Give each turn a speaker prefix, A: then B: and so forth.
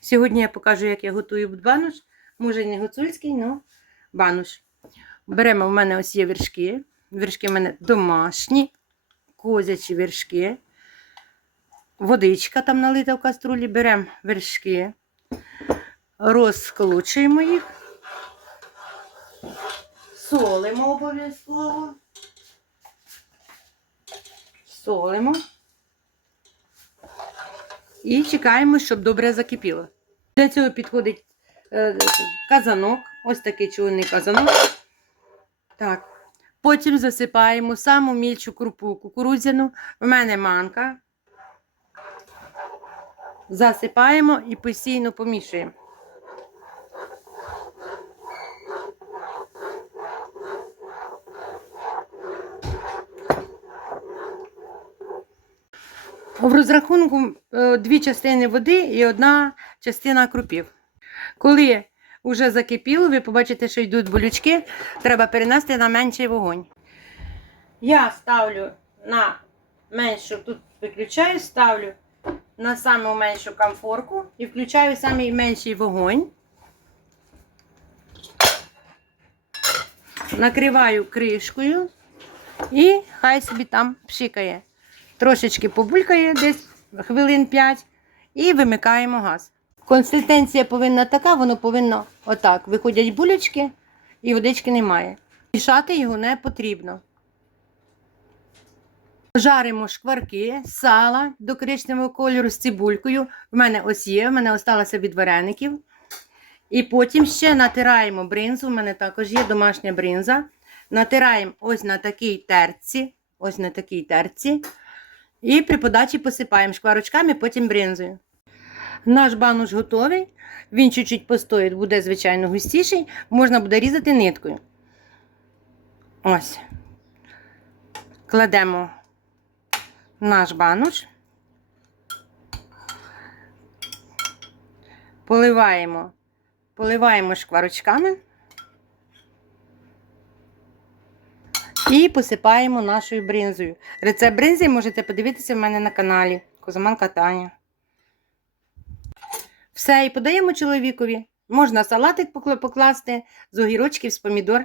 A: Сьогодні я покажу, як я готую бануш. Може, не гуцульський, але бануш. Беремо в мене ось є вершки. Вершки в мене домашні, козячі вершки. Водичка там налита в каструлі. Беремо вершки, розколочуємо їх, солимо обов'язково. Солимо. І чекаємо, щоб добре закипіло. Для цього підходить е, казанок, ось такий чорний казанок. Так. Потім засипаємо саму мільчу крупу кукурудзяну. В мене манка. Засипаємо і постійно помішуємо. В розрахунку е, дві частини води і одна частина крупів. Коли вже закипіло, ви побачите, що йдуть болючки, треба перенести на менший вогонь. Я ставлю на меншу, тут виключаю, ставлю на саму меншу камфорку і включаю самий менший вогонь. Накриваю кришкою і хай собі там пшикає. Трошечки побулькає десь хвилин 5 і вимикаємо газ. Консистенція повинна така, воно повинно отак. Виходять булечки і водички немає. Мішати його не потрібно. Жаримо шкварки, сала до коричневого кольору з цибулькою. В мене ось є, в мене осталося від вареників. І потім ще натираємо бринзу. У мене також є домашня бринза. Натираємо ось на такій терці. Ось на такій терці. І при подачі посипаємо шкварочками, потім бринзою. Наш бануш готовий. Він чуть-чуть постоїть, буде, звичайно, густіший. Можна буде різати ниткою. Ось. Кладемо наш бануш. Поливаємо, поливаємо шкварочками. І посипаємо нашою бринзою. Рецепт бринзи можете подивитися в мене на каналі Козаманка Таня. Все, і подаємо чоловікові. Можна салатик покласти з огірочків, з помідор.